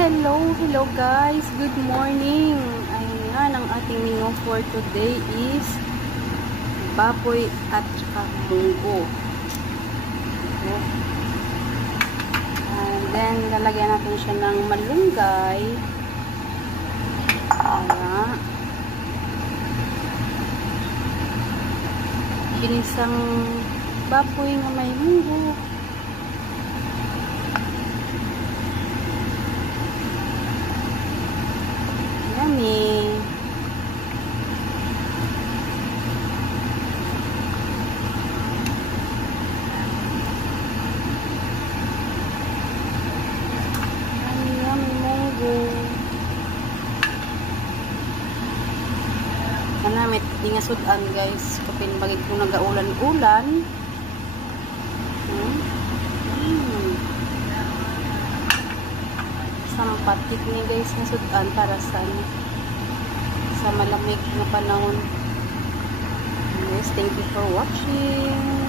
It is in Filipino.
Hello guys, good morning. Ayan, ang ating menu for today is baboy at saka munggo. And then lalagyan natin siya ng malunggay. Ayan. Ginisang baboy na may munggo. Yummy. Yummy munggo. Kana met di nga sudan guys, kapin bagay kung nagaulan-ulan. Sampatik ni guys na sudan para sa malamig na panahon. Guys, thank you for watching.